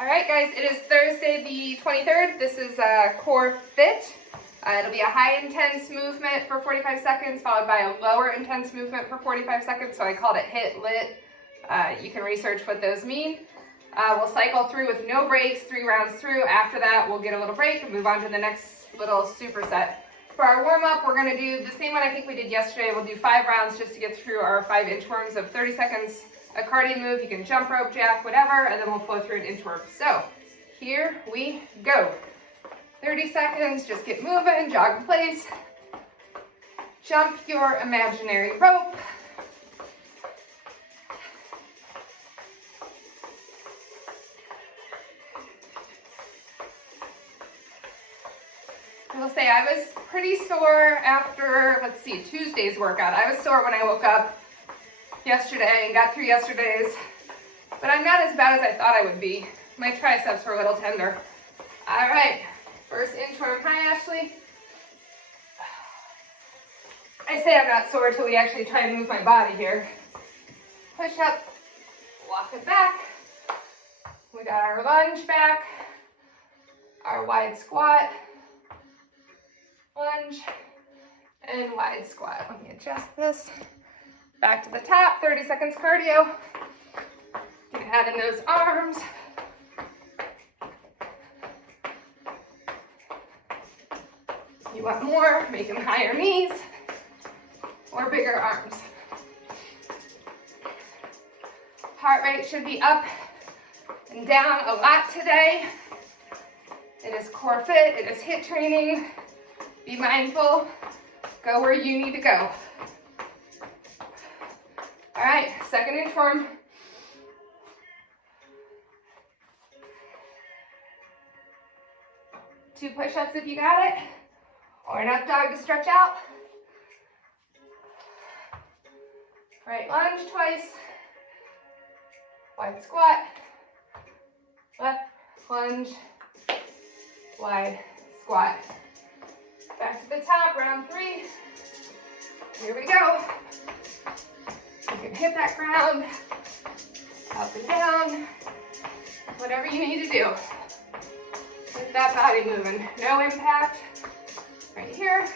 All right, guys, it is Thursday the 23rd. This is COREFIT. It'll be a high intense movement for 45 seconds, followed by a lower intense movement for 45 seconds. So I called it HIT, LIT. You can research what those mean. We'll cycle through with no breaks, 3 rounds through. After that, we'll get a little break and move on to the next little superset. For our warm-up, we're gonna do the same one I think we did yesterday. We'll do 5 rounds just to get through our 5 inchworms of 30 seconds. A cardio move, you can jump rope, jack, whatever, and then we'll flow through an inchworm. So here we go. 30 seconds, just get moving, jog in place. Jump your imaginary rope. I will say I was pretty sore after, let's see, Tuesday's workout. I was sore when I woke up yesterday and got through yesterday's, but I'm not as bad as I thought I would be. My triceps were a little tender. All right, first inchworm. Hi, Ashley. I say I'm not sore until we actually try and move my body here. Push up, walk it back. We got our lunge back, our wide squat, lunge, and wide squat. Let me adjust this. Back to the top, 30 seconds cardio. Get ahead in those arms. You want more, make them higher knees or bigger arms. Heart rate should be up and down a lot today. It is COREFIT, it is HIT training. Be mindful, go where you need to go. All right, second inchworm. Two push-ups if you got it, or an up dog to stretch out. Right lunge twice, wide squat, left lunge, wide squat. Back to the top, round 3. Here we go. You can hit that ground, up and down, whatever you need to do. Get that body moving. No impact. Right here.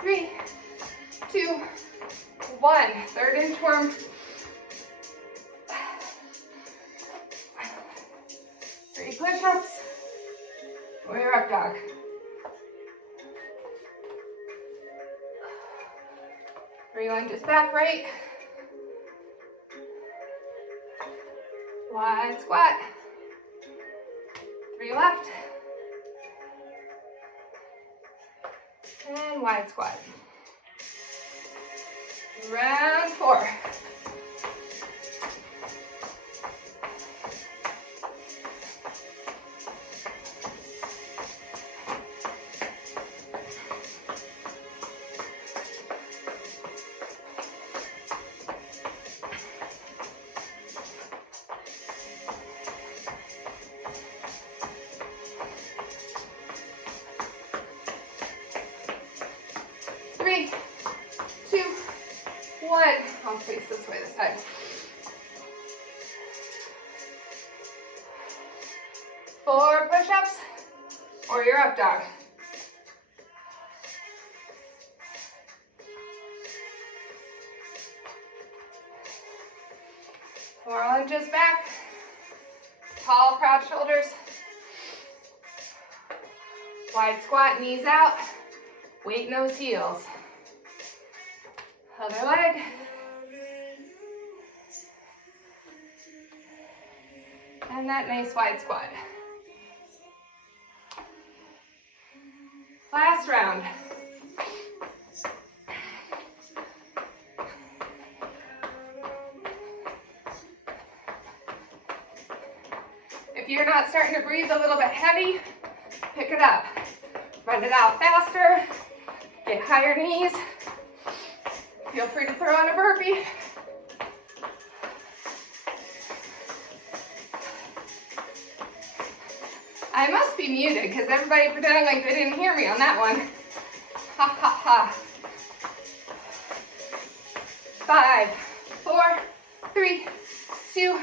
Three, 2, 1. Third inchworm. 3 push-ups or your up dog. Three lunges back, right. Wide squat. 3 left. And wide squat. Round 4. Three, 2, 1. I'll face this way this time. 4 push-ups or your up dog. Four lunges back. Tall, proud shoulders. Wide squat, knees out. Weight in those heels. Other leg. And that nice wide squat. Last round. If you're not starting to breathe a little bit heavy, pick it up. Run it out faster. Get higher knees. Feel free to throw on a burpee. I I must be muted because everybody pretending like they didn't hear me on that one. Ha ha ha. 5, 4, 3, 2,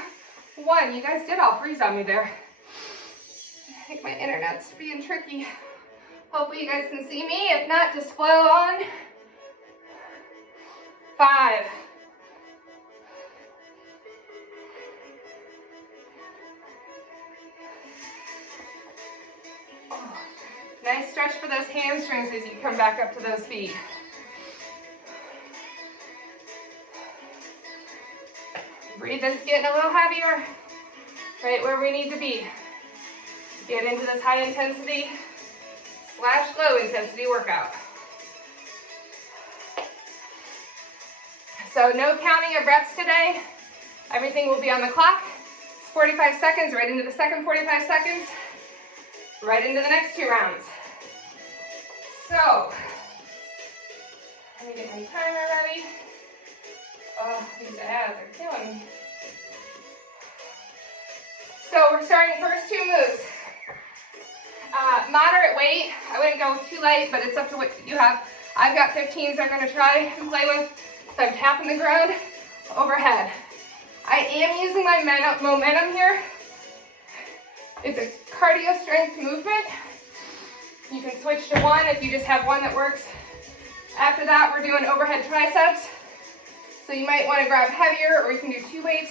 1. You guys did all freeze on me there. I think my internet's being tricky. Hopefully you guys can see me. If not, just flow on. 5. Nice stretch for those hamstrings as you come back up to those feet. Breathing's getting a little heavier, right where we need to be. Get into this high intensity / low intensity workout. So no counting of reps today. Everything will be on the clock. It's 45 seconds, right into the second 45 seconds, right into the next 2 rounds. So, let me get my timer ready. Oh, these abs are killing me. So we're starting first 2 moves. Moderate weight. I wouldn't go too light, but it's up to what you have. I've got 15s I'm going to try and play with. So I'm tapping the ground overhead. I am using my momentum here. It's a cardio strength movement. You can switch to one if you just have one that works. After that, we're doing overhead triceps. So you might want to grab heavier, or you can do 2 weights,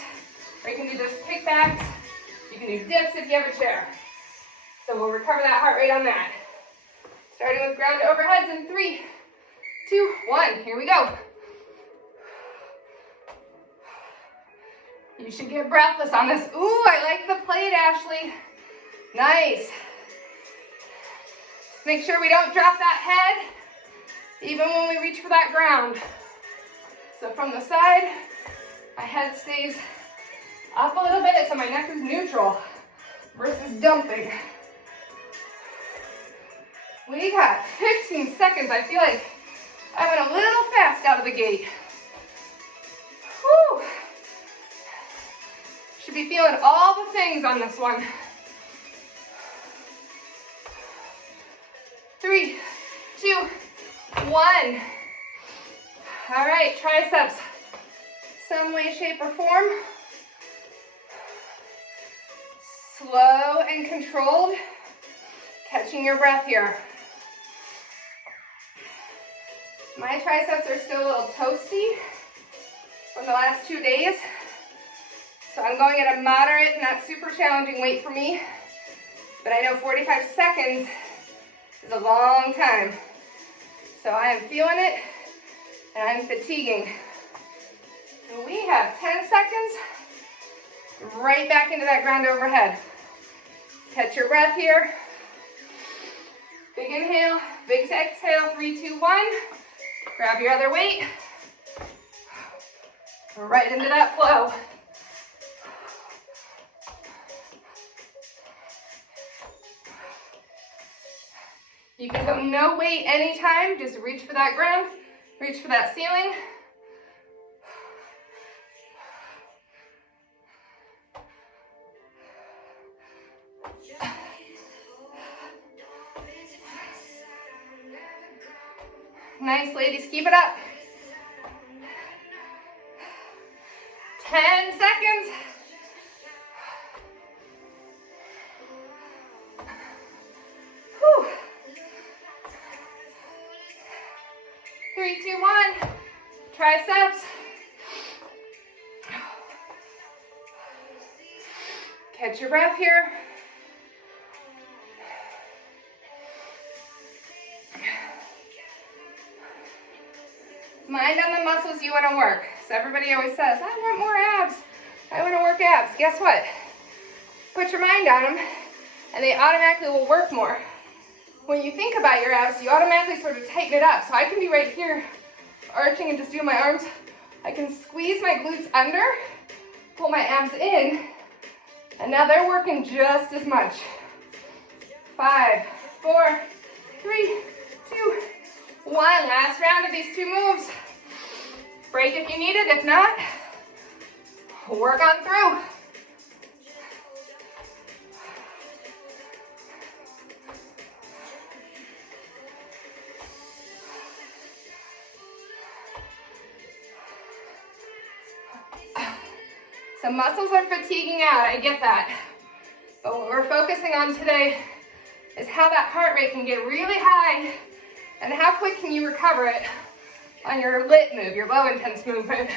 or you can do those kickbacks. You can do dips if you have a chair. So we'll recover that heart rate on that. Starting with ground overheads in 3, 2, 1. Here we go. You should get breathless on this. Ooh, I like the plate, Ashley. Nice. Just make sure we don't drop that head, even when we reach for that ground. So from the side, my head stays up a little bit so my neck is neutral versus dumping. We got 15 seconds. I feel like I went a little fast out of the gate. Whew. Should be feeling all the things on this one. 3, 2, 1. All right, triceps. Some way, shape, or form. Slow and controlled. Catching your breath here. My triceps are still a little toasty from the last 2 days. So I'm going at a moderate, not super challenging weight for me. But I know 45 seconds is a long time. So I am feeling it, and I'm fatiguing. And we have 10 seconds, right back into that ground overhead. Catch your breath here. Big inhale, big exhale, 3, 2, 1. Grab your other weight. Right into that flow. You can go no weight anytime, just reach for that ground, reach for that ceiling. Nice, ladies, keep it up. 10 seconds. Whew. 3, 2, 1. Triceps. Catch your breath here. Mind on the muscles you want to work. So everybody always says, I want more abs. I want to work abs. Guess what? Put your mind on them, and they automatically will work more. When you think about your abs, you automatically sort of tighten it up. So I can be right here, arching and just doing my arms. I can squeeze my glutes under, pull my abs in, and now they're working just as much. 5, 4, 3, 2, 1. Last round of these 2 moves. Break if you need it. If not, work on through. Some muscles are fatiguing out, I get that. But what we're focusing on today is how that heart rate can get really high and how quick can you recover it on your lit move, your low intense movement.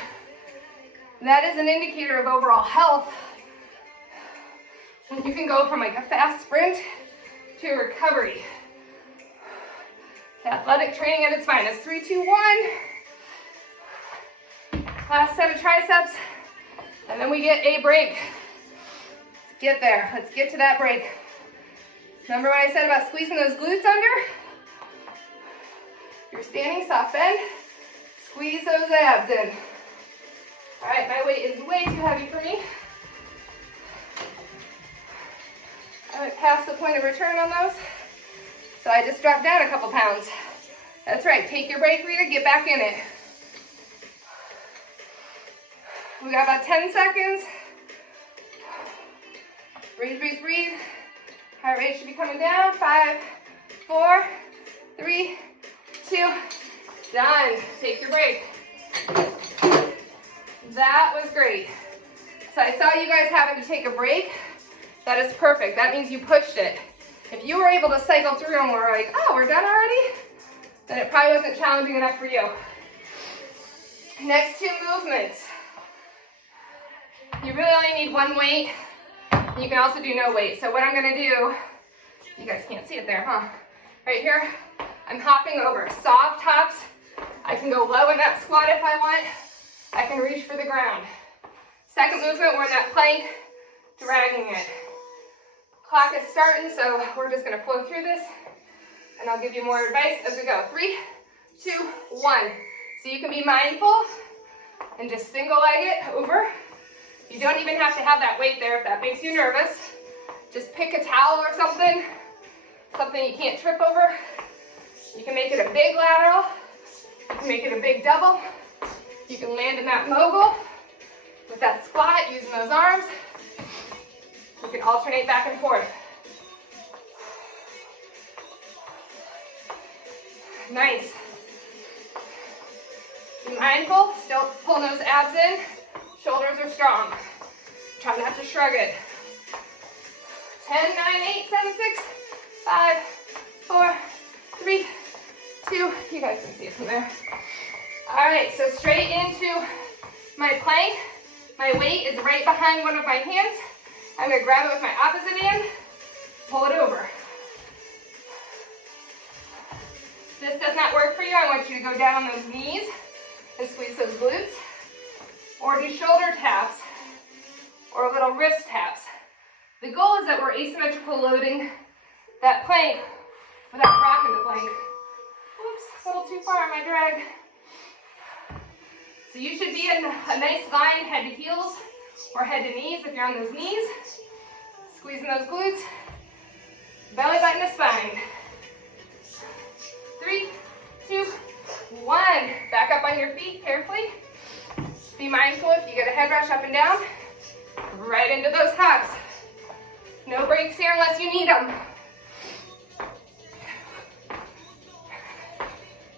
That is an indicator of overall health. When you can go from like a fast sprint to recovery. It's athletic training at its finest. 3, 2, 1. Last set of triceps. And then we get a break. Let's get there. Let's get to that break. Remember what I said about squeezing those glutes under? You're standing, soft bend. Squeeze those abs in. All right, my weight is way too heavy for me. I went past the point of return on those, so I just dropped down a couple pounds. That's right, take your break, Rita, get back in it. We got about 10 seconds. Breathe, breathe, breathe. Heart rate should be coming down. 5, 4, 3, 2, done. Take your break. That was great. So I saw you guys having to take a break. That is perfect. That means you pushed it. If you were able to cycle through and we're like, oh, we're done already, then it probably wasn't challenging enough for you. Next 2 movements. You really only need one weight. You can also do no weight. So what I'm gonna do, you guys can't see it there, huh? Right here, I'm hopping over. Soft hops. I can go low in that squat if I want. I can reach for the ground. Second movement, we're in that plank, dragging it. Clock is starting, so we're just gonna flow through this, and I'll give you more advice as we go. 3, 2, 1. So you can be mindful and just single leg it over. You don't even have to have that weight there if that makes you nervous. Just pick a towel or something you can't trip over. You can make it a big lateral. You can make it a big double. You can land in that mogul with that squat using those arms. You can alternate back and forth. Nice. Be mindful, still pull those abs in. Shoulders are strong. Try not to shrug it. 10, 9, 8, 7, 6, 5, 4, 3, 2. You guys can see it from there. All right, so straight into my plank. My weight is right behind one of my hands. I'm gonna grab it with my opposite hand, pull it over. If this does not work for you, I want you to go down on those knees and squeeze those glutes, or do shoulder taps, or little wrist taps. The goal is that we're asymmetrical loading that plank without rocking the plank. Oops, a little too far on my drag. So you should be in a nice line, head to heels, or head to knees if you're on those knees. Squeezing those glutes, belly button to spine. 3, 2, 1. Back up on your feet carefully. Be mindful if you get a head rush up and down, right into those hops. No breaks here unless you need them.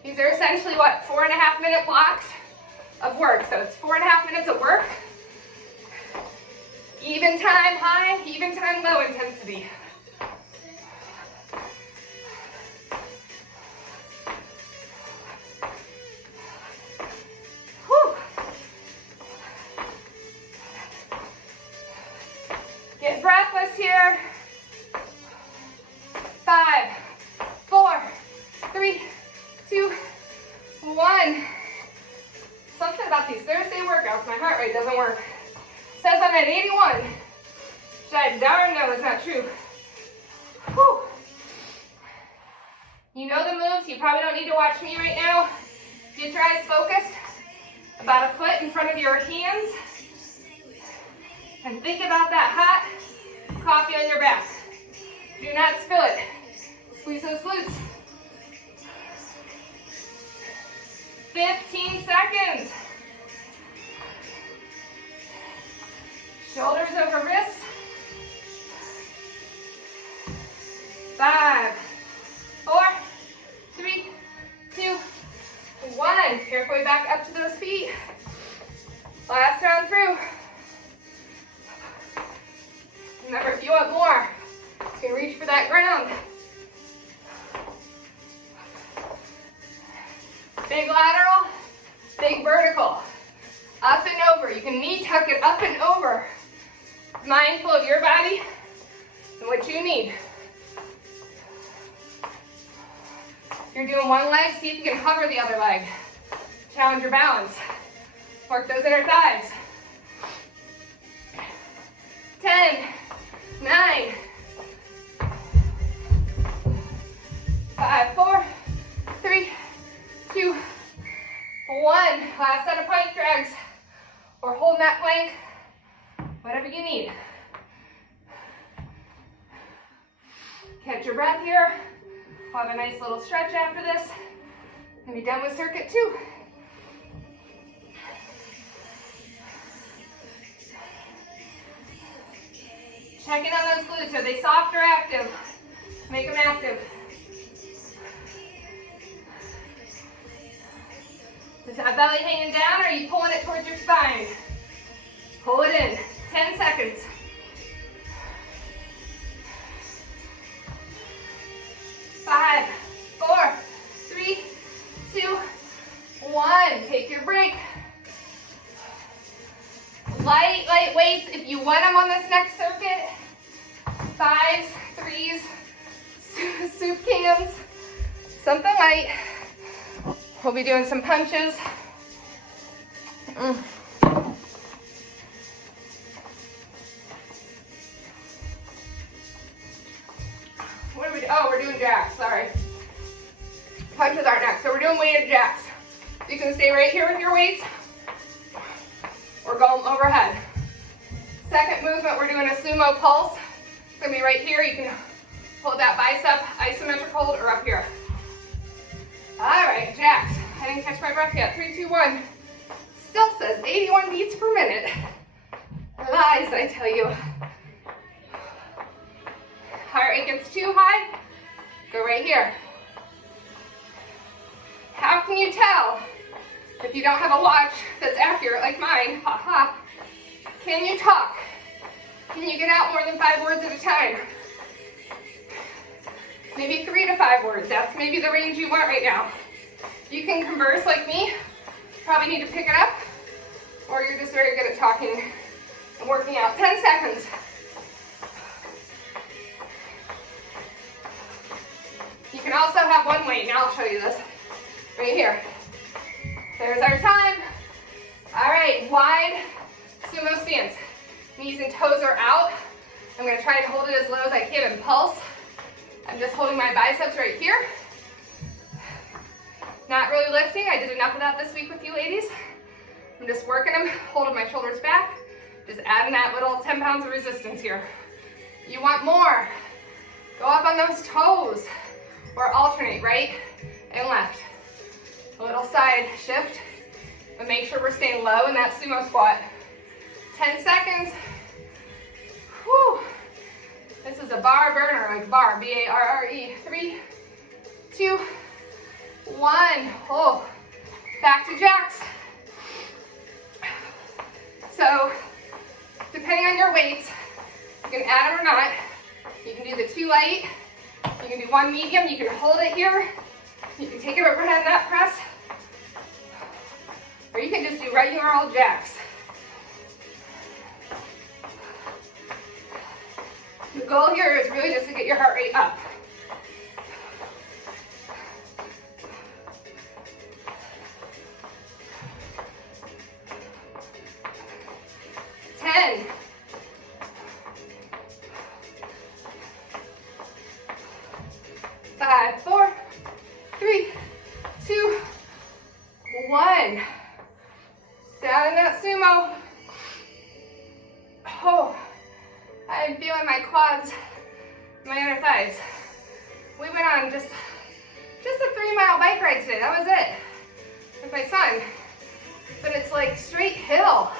These are essentially what, 4.5 minute blocks of work. So it's 4.5 minutes of work. Even time high, even time low intensity. Whew. Get breathless here. 5, 4, 3, 2, 1. Something about these Thursday workouts, my heart rate doesn't work. Says I'm at 81. Should I darn no, it's not true. Whew. You know the moves, you probably don't need to watch me right now. Get your eyes focused, about a foot in front of your hands. And think about that hot coffee on your back. Do not spill it. Squeeze those glutes. 15 seconds. Shoulders over wrists. 5, 4, 3, 2, 1. Carefully back up to those feet. Last round through. for that ground. Big lateral, big vertical. Up and over. You can knee tuck it up and over. Mindful of your body and what you need. If you're doing one leg, see if you can hover the other leg. Challenge your balance. Work those inner thighs. 10, 9, 5, 4, 3, 2, 1. Last set of plank drags. Or holding that plank, whatever you need. Catch your breath here. We'll have a nice little stretch after this. And be done with circuit 2. Check in on those glutes. Are they soft or active? Make them active. Is that belly hanging down, or are you pulling it towards your spine? Pull it in. 10 seconds. 5, 4, 3, 2, 1. Take your break. Light weights if you want them on this next circuit. 5s, 3s, soup cans, something light. We'll be doing some punches. What are we doing? Oh, we're doing jacks, sorry. Punches aren't next, so we're doing weighted jacks. You can stay right here with your weights or go overhead. Second movement, we're doing a sumo pulse. It's gonna be right here. You can hold that bicep, isometric hold, or up here. All right, jacks. I didn't catch my breath yet. 3, 2, 1. Still says 81 beats per minute. Lies, I tell you. Heart rate gets too high, go right here. How can you tell if you don't have a watch that's accurate like mine? Can you talk? Can you get out more than 5 words at a time? Maybe 3 to 5 words. That's maybe the range you want right now. You can converse like me. Probably need to pick it up. Or you're just very good at talking and working out. 10 seconds. You can also have one weight. Now I'll show you this. Right here. There's our time. All right, wide sumo stance. Knees and toes are out. I'm going to try and hold it as low as I can and pulse. I'm just holding my biceps right here. Not really lifting. I did enough of that this week with you ladies. I'm just working them, holding my shoulders back. Just adding that little 10 pounds of resistance here. You want more. Go up on those toes or alternate right and left. A little side shift, but make sure we're staying low in that sumo squat. 10 seconds. Whew. This is a bar burner, like bar, B-A-R-R-E. 3, 2, 1. Oh, back to jacks. So, depending on your weights, you can add it or not. You can do the 2 light. You can do 1 medium. You can hold it here. You can take it overhead in that press. Or you can just do regular old jacks. The goal here is really just to get your heart rate up. Ten. 5, 4, 3, 2, 1. Down in that sumo. Oh, I'm feeling my quads, my inner thighs. We went on just a 3-mile bike ride today. That was it with my son. But it's like straight hill.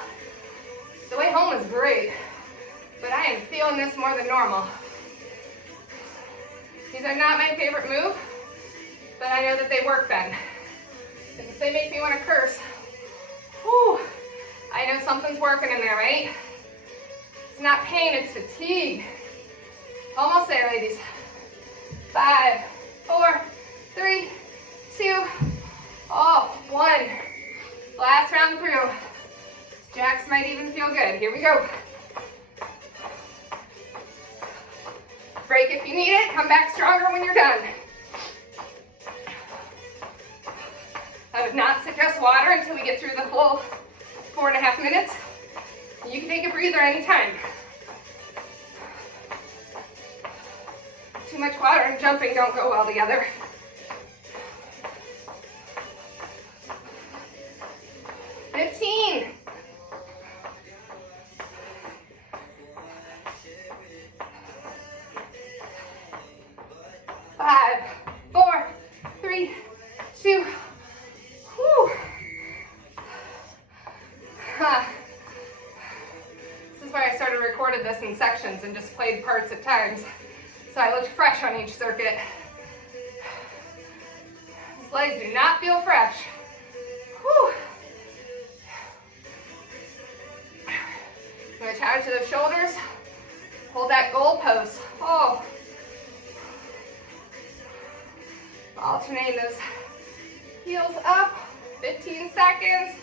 The way home was great, but I am feeling this more than normal. These are not my favorite move, but I know that they work then. If they make me want to curse, whew, I know something's working in there, right? It's not pain, it's fatigue. Almost Almost there, ladies. 5, 4, 3, 2, 1. Last round through. Jacks might even feel good. Here we go. Break if you need it. Come back stronger when you're done. I would not suggest water until we get through the full 4.5 minutes. You can take a breather anytime. Too much water and jumping don't go well together. 15. 5, 4, 3, 2. Whew. This is why I started recording this in sections and just played parts at times, so I looked fresh on each circuit. These legs do not feel fresh. Whew. I'm going to challenge to those shoulders. Hold that goal pose. Oh. Alternating those heels up. 15 seconds.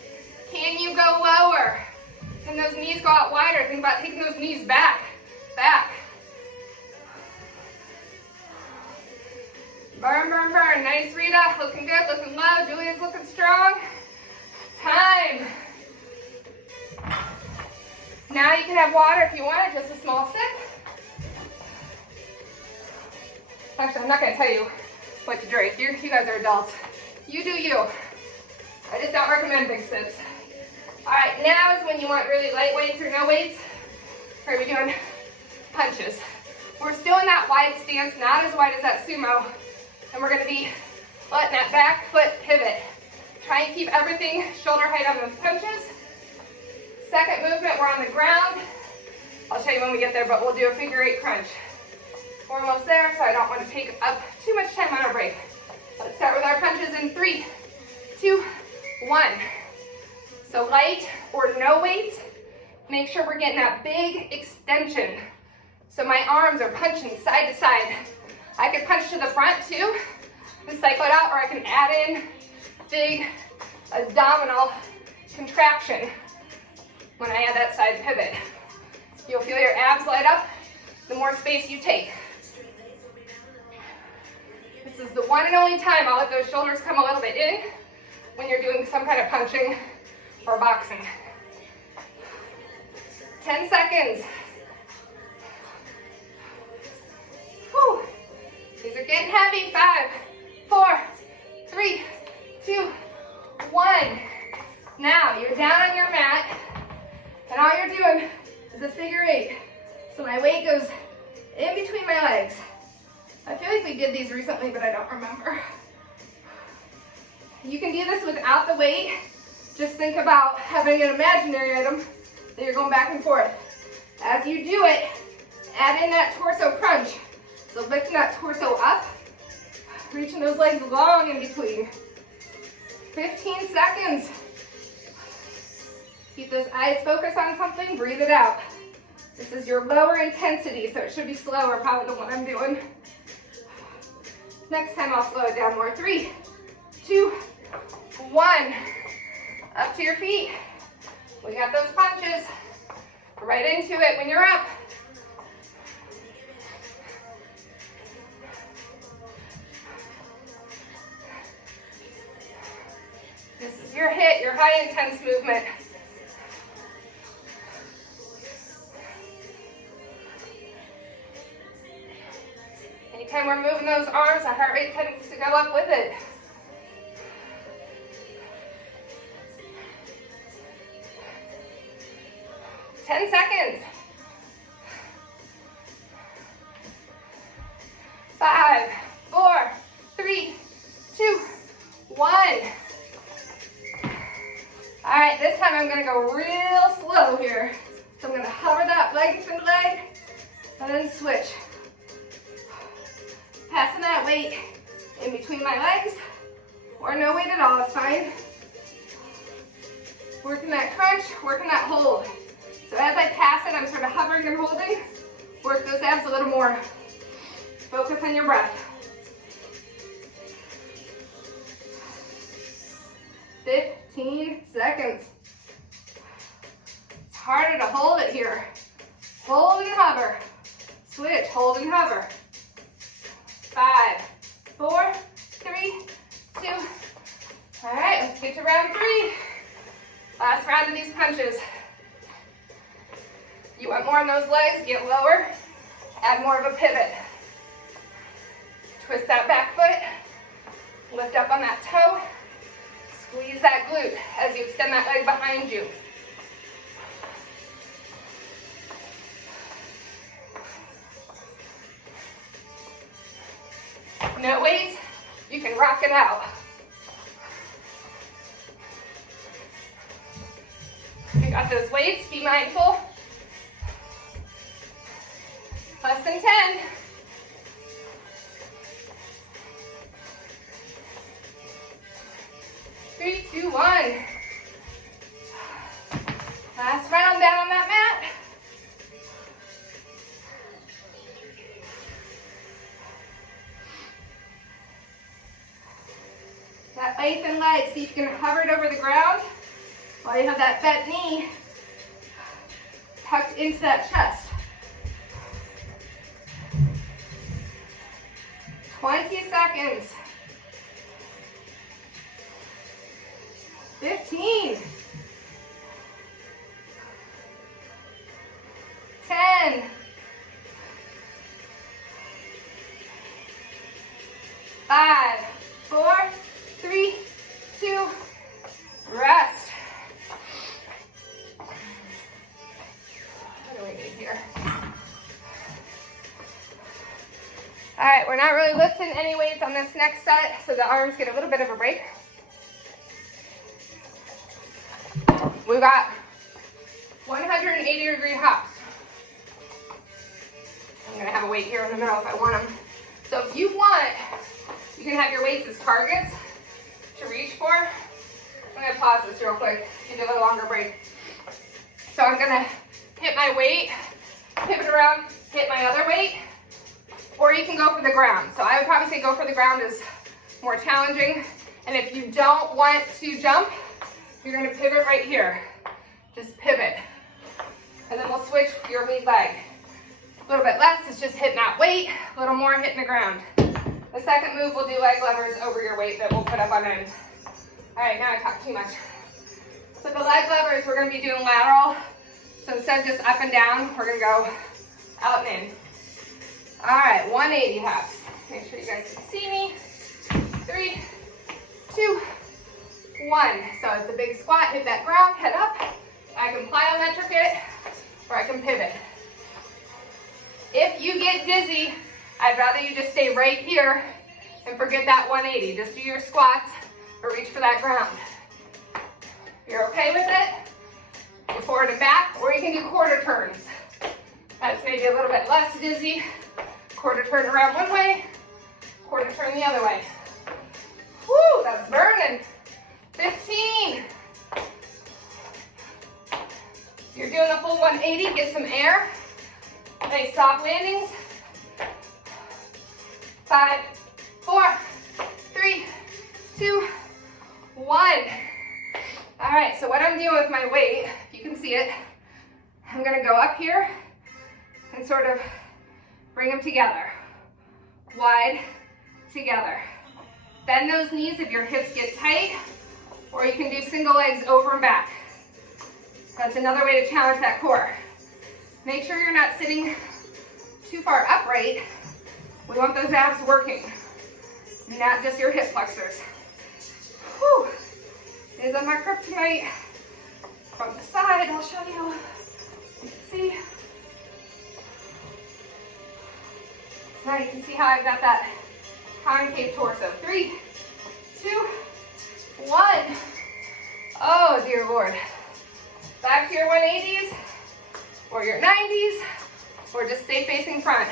Can you go lower? Can those knees go out wider? Think about taking those knees back. Back. Burn, burn, burn. Nice, Rita. Looking good, looking low. Julia's looking strong. Time. Now you can have water if you want it, just a small sip. Actually, I'm not going to tell you what to drink. You guys are adults. You do you. I just don't recommend big sips. All right, now is when you want really light weights or no weights. We're going to be doing punches. We're still in that wide stance, not as wide as that sumo. And we're going to be letting that back foot pivot. Try and keep everything shoulder height on those punches. Second movement, we're on the ground. I'll show you when we get there, but we'll do a figure 8 crunch. We're almost there, so I don't want to take up too much time on our break. Let's start with our punches in 3, 2, 1. So light or no weight, make sure we're getting that big extension. So my arms are punching side to side. I could punch to the front too, and cycle it out, or I can add in big abdominal contraction when I add that side pivot. You'll feel your abs light up the more space you take. This is the one and only time I'll let those shoulders come a little bit in when you're doing some kind of punching or boxing. 10 seconds. Whew. These are getting heavy. 5, 4, 3, 2, 1. Now you're down on your mat, and all you're doing is a figure 8. So my weight goes in between my legs. I feel like we did these recently, but I don't remember. You can do this without the weight. Just think about having an imaginary item that you're going back and forth. As you do it, add in that torso crunch. So lifting that torso up, reaching those legs long in between. 15 seconds. Keep those eyes focused on something, breathe it out. This is your lower intensity, so it should be slower probably than what I'm doing. Next time I'll slow it down more. 3, 2, 1. Up to your feet. We got those punches. Right into it when you're up. This is your HIIT, your high intense movement. Anytime we're moving those arms, our heart rate tends to go up with it. Ten seconds. 5, 4, 3, 2, 1. All right, this time I'm gonna go real slow here. So I'm gonna hover that leg to leg and then switch. Passing that weight in between my legs, or no weight at all, it's fine. Working that crunch, working that hold. So as I pass it, I'm sort of hovering and holding. Work those abs a little more. Focus on your breath. 15 seconds. It's harder to hold it here. Hold and hover. Switch, hold and hover. 5, 4, 3, 2. All right, let's get to round 3. Last round of these punches. You want more on those legs, get lower. Add more of a pivot. Twist that back foot. Lift up on that toe. Squeeze that glute as you extend that leg behind you. No weights, you can rock it out. You got those weights, be mindful. Less than 10. Three, two, one. Last round down on that mat. That lengthened leg, see if you can hover it over the ground while you have that bent knee tucked into that chest. 20 seconds. 15. 10. 5, 4, 3, 2, rest. What do we need here? All right, we're not really lifting any weights on this next set, so the arms get a little bit of a break. We've got 180-degree hops. I'm gonna have a weight here in the middle if I want them. So if you want, you can have your weights as targets to reach for. I'm gonna pause this real quick and do a little longer break. So I'm gonna hit my weight, pivot around, hit my other weight, or you can go for the ground. So I would probably say go for the ground is more challenging. And if you don't want to jump, you're gonna pivot right here. Just pivot. And then we'll switch your lead leg. A little bit less, it's just hitting that weight, a little more hitting the ground. The second move, we'll do leg levers over your weight that we'll put up on end. All right, now I talked too much. So the leg levers, we're gonna be doing lateral. So instead of just up and down, we're gonna go out and in. All right, 180 hops. Make sure you guys can see me. 3, 2, 1. So it's a big squat, hit that ground, head up. I can plyometric it, or I can pivot. If you get dizzy, I'd rather you just stay right here and forget that 180. Just do your squats or reach for that ground. You're okay with it? Go forward and back, or you can do quarter turns. That's maybe a little bit less dizzy. Quarter turn around one way, quarter turn the other way. Woo, that's burning. 15. You're doing the full 180, get some air. Nice soft landings. 5, 4, 3, 2, 1. All right, so what I'm doing with my weight, you can see it. I'm gonna go up here and sort of bring them together. Wide, together. Bend those knees if your hips get tight, or you can do single legs over and back. That's another way to challenge that core. Make sure you're not sitting too far upright. We want those abs working, not just your hip flexors. Whew. It is on my kryptonite. From the side, I'll show you. You can see. Now you can see how I've got that concave torso. 3, 2, 1. Oh, dear Lord. Back to your 180s, or your 90s, or just stay facing front.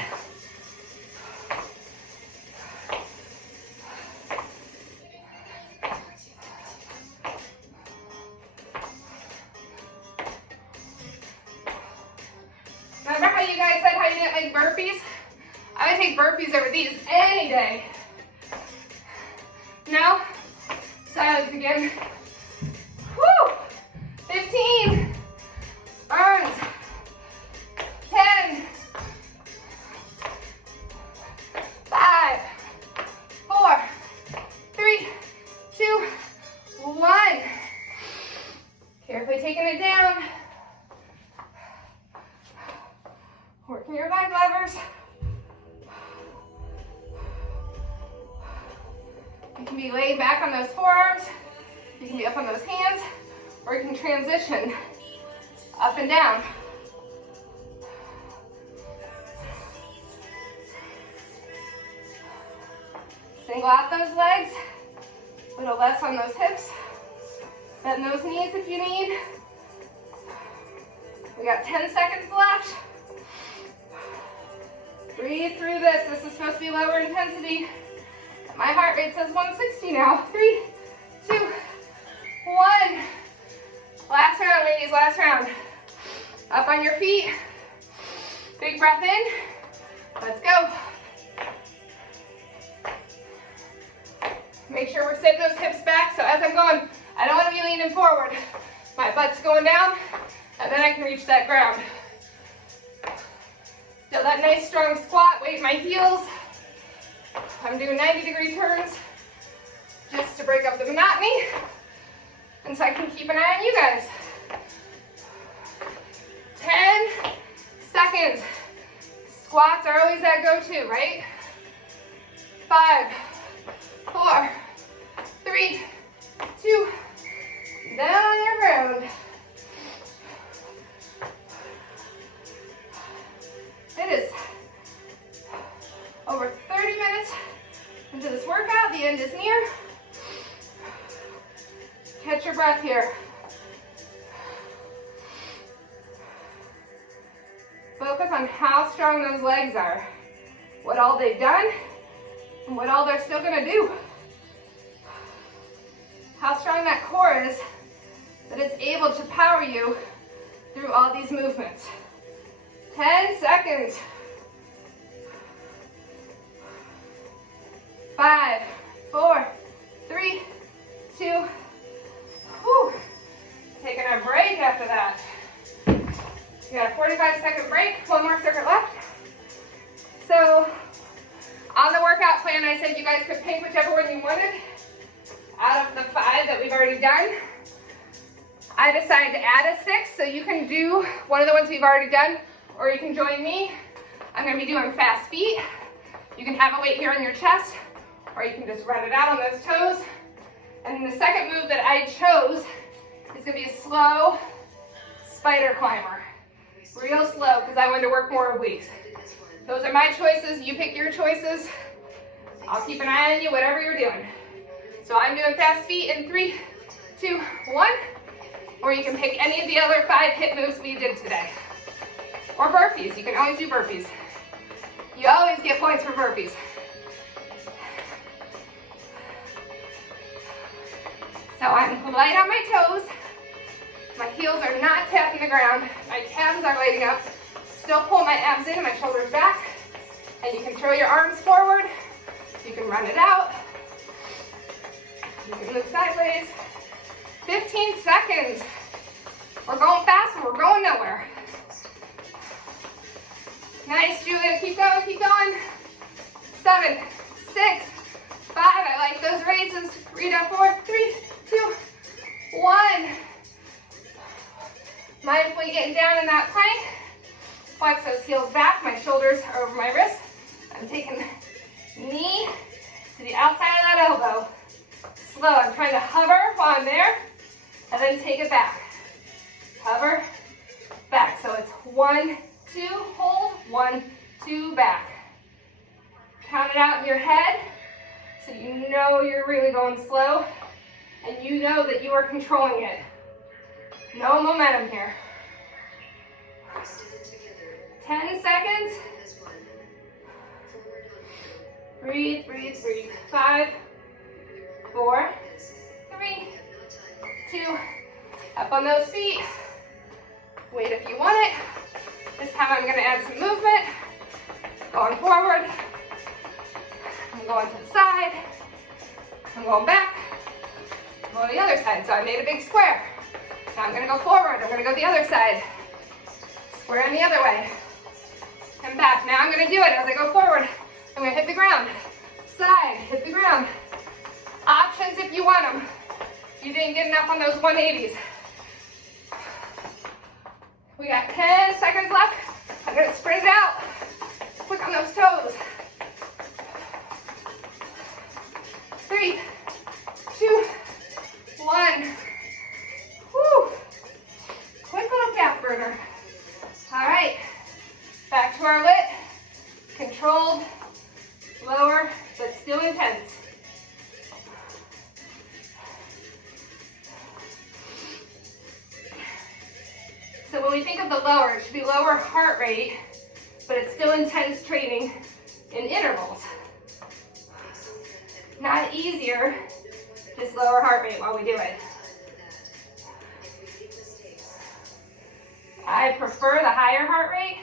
Remember how you guys said how you didn't like burpees? I I take burpees over these any day. Now, silence again. Woo! 15. Arms. 10. 5, 4, 3, 2, 1. Carefully taking it down. Working your leg levers. You can be laying back on those forearms. You can be up on those hands, or you can transition up and down. Single out those legs, a little less on those hips. Bend those knees if you need. We got 10 seconds left. Breathe through this. This is supposed to be lower intensity. My heart rate says 160 now. 3, 2, 1. Last round, ladies, last round. Up on your feet. Big breath in. Let's go. Make sure we're sitting those hips back, so as I'm going, I don't want to be leaning forward. My butt's going down, and then I can reach that ground. Still that nice strong squat, weight in my heels. I'm doing 90-degree turns just to break up the monotony, and so I can keep an eye on you guys. 10 seconds. Squats are always that go-to, right? 5, 4, 3, 2, down on your ground. It is over 30 minutes into this workout. The end is near. Catch your breath here. Focus on how strong those legs are, what all they've done, and what all they're still gonna do. How strong that core is, that it's able to power you through all these movements. 10 seconds. 5, 4, 3, 2, whew. Taking a break after that. You got a 45-second break, one more circuit left. So, on the workout plan, I said you guys could pick whichever one you wanted out of the 5 that we've already done. I decided to add a 6, so you can do one of the ones we've already done, or you can join me. I'm gonna be doing fast feet. You can have a weight here on your chest, or you can just run it out on those toes. And then the second move that I chose is gonna be a slow spider climber. Real slow, because I wanted to work more obliques. Those are my choices, you pick your choices. I'll keep an eye on you, whatever you're doing. So I'm doing fast feet in 3, 2, 1. Or you can pick any of the other 5 hip moves we did today. Or burpees, you can always do burpees. You always get points for burpees. So I'm light on my toes. My heels are not tapping the ground. My calves are lighting up. Still pull my abs in and my shoulders back. And you can throw your arms forward. You can run it out. You can move sideways. 15 seconds. We're going fast and we're going nowhere. Nice, Julia. Keep going, keep going. 7, 6, 5. I like those raises. 3 down, 4, 3, 2, 1. Mindfully getting down in that plank. Flex those heels back. My shoulders are over my wrists. I'm taking knee to the outside of that elbow. Slow. I'm trying to hover while I'm there, and then take it back. Hover, back. So it's 1, 2, hold, 1, 2, back. Count it out in your head so you know you're really going slow and you know that you are controlling it. No momentum here. 10 seconds. Breathe, breathe, breathe. 5, 4, 3, 2, up on those feet. Wait if you want it. This time I'm going to add some movement. Going forward. I'm going to the side. I'm going back. I'm going to the other side. So I made a big square. Now I'm gonna go forward. I'm gonna go the other side. Square in the other way. And back. Now I'm gonna do it as I go forward. I'm gonna hit the ground. Side, hit the ground. Options if you want them. You didn't get enough on those 180s. We got 10 seconds left. I'm gonna sprint it out. Quick on those toes. 3, 2, 1. Whew. Quick little calf burner. All right, back to our lit. Controlled, lower, but still intense. So when we think of the lower, it should be lower heart rate, but it's still intense training in intervals. Not easier, just lower heart rate while we do it. I prefer the higher heart rate.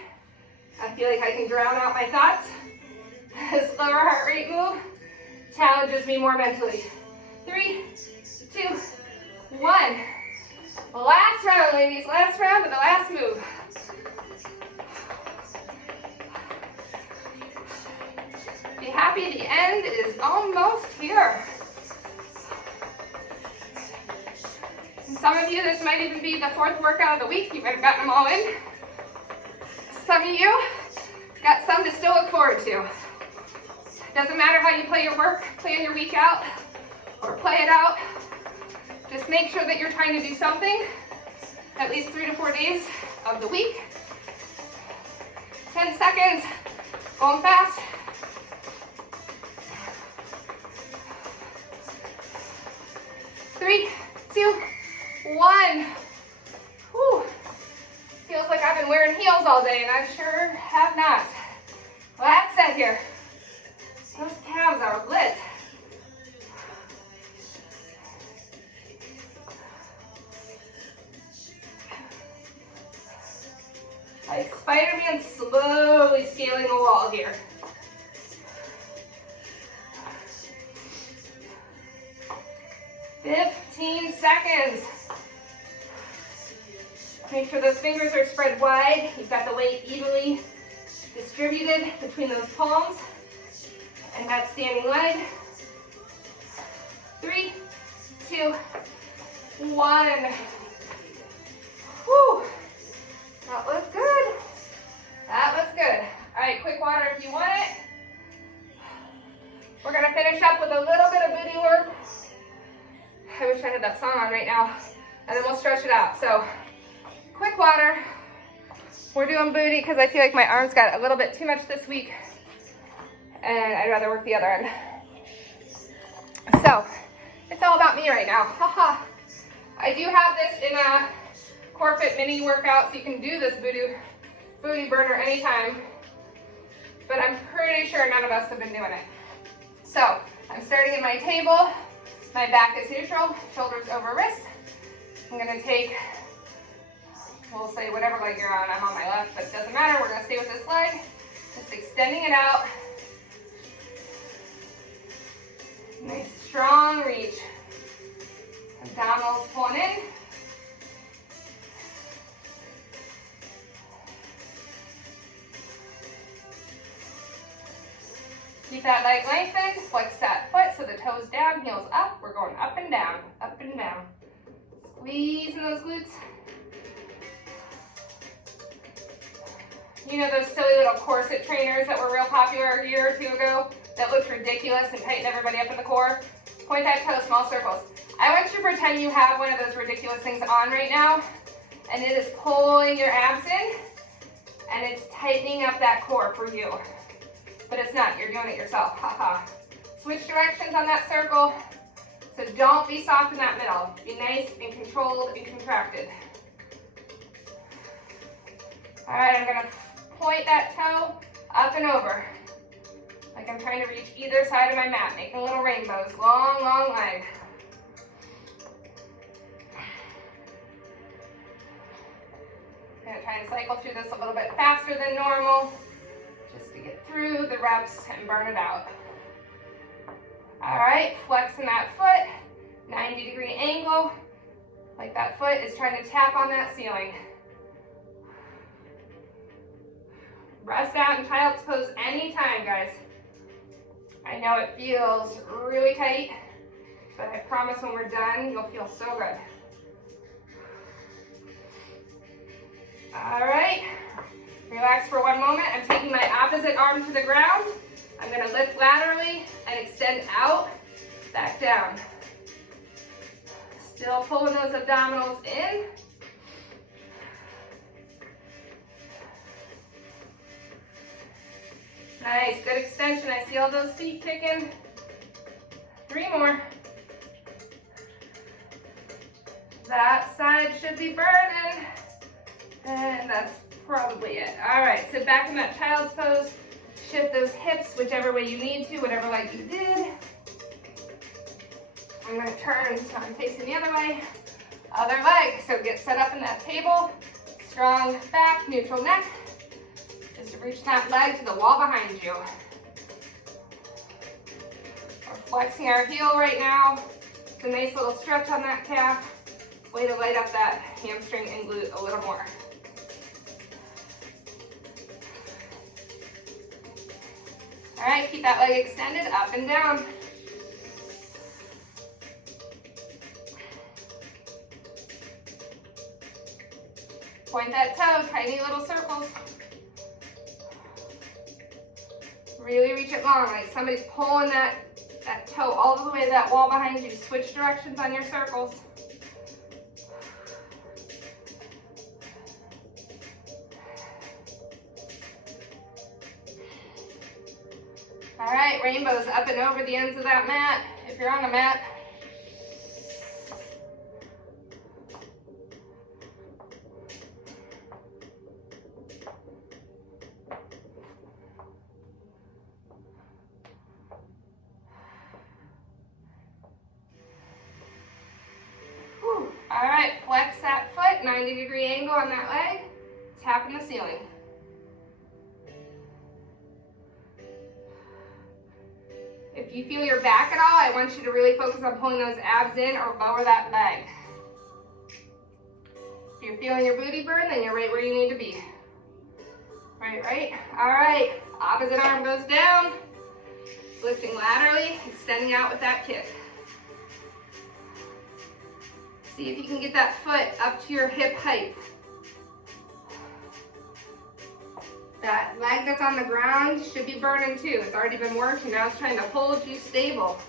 I feel like I can drown out my thoughts. This lower heart rate move challenges me more mentally. 3, 2, 1. Last round, ladies. Last round of the last move. Be happy the end is almost here. And some of you, this might even be the 4th workout of the week. You might have gotten them all in. Some of you got some to still look forward to. Doesn't matter how you play your work, plan your week out, or play it out. Just make sure that you're trying to do something at least 3 to 4 days of the week. 10 seconds, going fast. 3, 2, 1. Whew. Feels like I've been wearing heels all day, and I sure have not. Last set here. Those calves are lit. Like Spider-Man slowly scaling the wall here. "15 seconds. Make sure those fingers are spread wide. You've got the weight evenly distributed between those palms and that standing leg. 3, 2, 1. Whew. That looks good. That looks good. All right, quick water if you want it. We're gonna finish up with a little bit of booty work. I wish I had that song on right now. And then we'll stretch it out. So, quick water. We're doing booty because I feel like my arms got a little bit too much this week. And I'd rather work the other end. So, it's all about me right now. Haha. I do have this in a COREFIT mini workout, so you can do this booty burner anytime. But I'm pretty sure none of us have been doing it. So, I'm starting in my table. My back is neutral, shoulders over wrists. I'm gonna take, we'll say whatever leg you're on. I'm on my left, but it doesn't matter. We're gonna stay with this leg. Just extending it out. Nice strong reach. Abdominals pulling in. Keep that leg lengthened, flex that foot so the toes down, heels up. We're going up and down, up and down. Squeezing those glutes. You know those silly little corset trainers that were real popular a year or two ago that looked ridiculous and tightened everybody up in the core? Point that toe, small circles. I want you to pretend you have one of those ridiculous things on right now, and it is pulling your abs in, and it's tightening up that core for you. But it's not, you're doing it yourself, haha. Switch directions on that circle, so don't be soft in that middle. Be nice and controlled and contracted. All right, I'm gonna point that toe up and over. Like I'm trying to reach either side of my mat, making little rainbows, long, long leg. I'm gonna try and cycle through this a little bit faster than normal, just to get through the reps and burn it out. All right, flexing that foot, 90-degree angle, like that foot is trying to tap on that ceiling. Rest out in child's pose anytime, guys. I know it feels really tight, but I promise when we're done, you'll feel so good. All right, relax for one moment. I'm taking my opposite arm to the ground. I'm gonna lift laterally and extend out, back down. Still pulling those abdominals in. Nice, good extension. I see all those feet kicking. 3 more. That side should be burning. And that's probably it. All right, sit back in that child's pose. Shift those hips whichever way you need to, whatever leg you did. I'm gonna turn so I'm facing the other way. Other leg, so get set up in that table. Strong back, neutral neck. Just reach that leg to the wall behind you. We're flexing our heel right now. It's a nice little stretch on that calf. Way to light up that hamstring and glute a little more. All right, keep that leg extended, up and down. Point that toe, tiny little circles. Really reach it long, like somebody's pulling that toe all the way to that wall behind you. Switch directions on your circles. All right, rainbows up and over the ends of that mat, if you're on a mat. Whew. All right, flex that foot, 90-degree angle on that leg, tapping the ceiling. If you feel your back at all, I want you to really focus on pulling those abs in or lower that leg. If you're feeling your booty burn, then you're right where you need to be. Right. All right, opposite arm goes down. Lifting laterally, extending out with that kick. See if you can get that foot up to your hip height. That leg that's on the ground should be burning too. It's already been worked and now it's trying to hold you stable.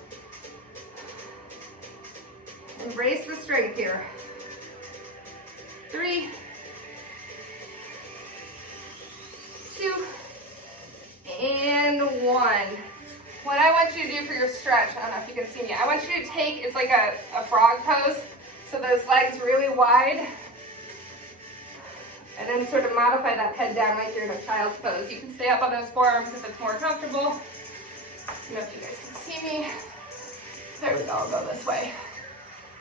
Embrace the strength here. 3, 2, and 1. What I want you to do for your stretch, I don't know if you can see me, I want you to take, it's like a frog pose, so those legs really wide. And then sort of modify that head down like you're in a child's pose. You can stay up on those forearms if it's more comfortable. I don't know if you guys can see me. There we go, I'll go this way.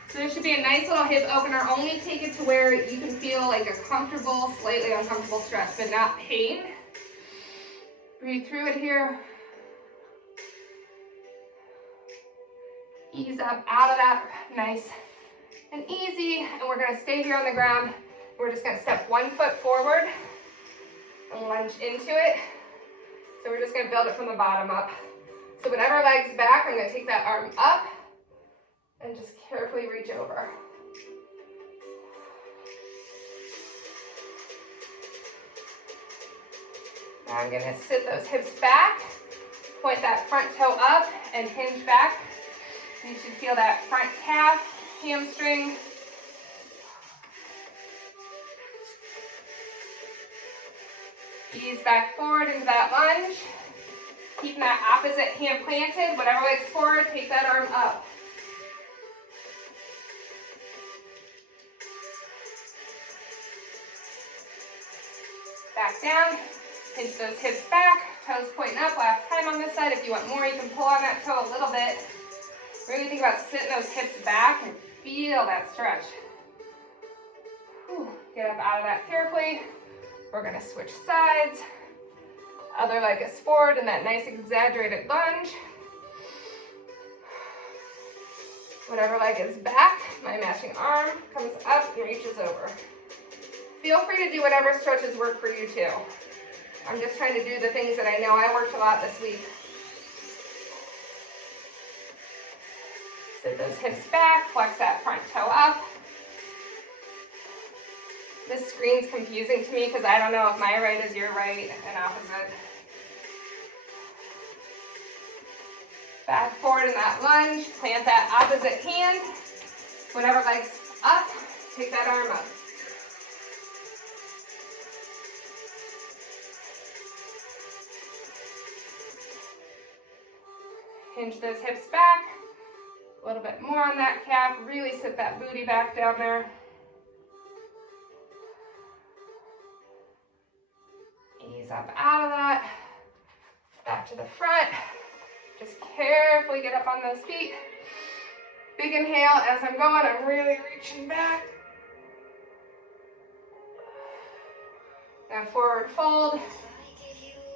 So there should be a nice little hip opener. Only take it to where you can feel like a comfortable, slightly uncomfortable stretch, but not pain. Breathe through it here. Ease up out of that, nice and easy. And we're gonna stay here on the ground. We're just gonna step one foot forward and lunge into it. So we're just gonna build it from the bottom up. So whenever leg's back, I'm gonna take that arm up and just carefully reach over. Now I'm gonna sit those hips back, point that front toe up and hinge back. You should feel that front calf, hamstring. Ease back forward into that lunge. Keeping that opposite hand planted. Whatever leg's forward, take that arm up. Back down. Pinch those hips back. Toes pointing up. Last time on this side. If you want more, you can pull on that toe a little bit. Really think about sitting those hips back and feel that stretch. Whew. Get up out of that carefully. We're gonna switch sides. Other leg is forward in that nice exaggerated lunge. Whatever leg is back, my matching arm comes up and reaches over. Feel free to do whatever stretches work for you too. I'm just trying to do the things that I know I worked a lot this week. Sit those hips back, flex that front toe up. This screen's confusing to me because I don't know if my right is your right and opposite. Back forward in that lunge, plant that opposite hand. Whatever leg's up, take that arm up. Hinge those hips back. A little bit more on that calf. Really sit that booty back down there. Ease up out of that. Back to the front. Just carefully get up on those feet. Big inhale as I'm going. I'm really reaching back. And forward fold.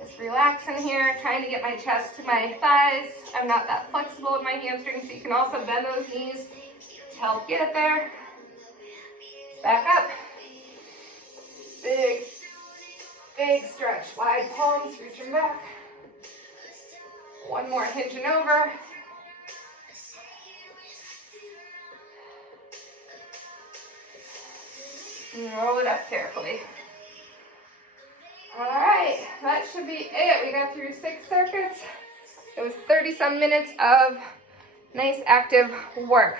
Just relax in here, trying to get my chest to my thighs. I'm not that flexible with my hamstrings, so you can also bend those knees to help get it there. Back up. Big, big stretch. Wide palms, reaching back. One more, hinging over. And roll it up carefully. All right, that should be it. We got through 6 circuits. It was 30-some minutes of nice active work.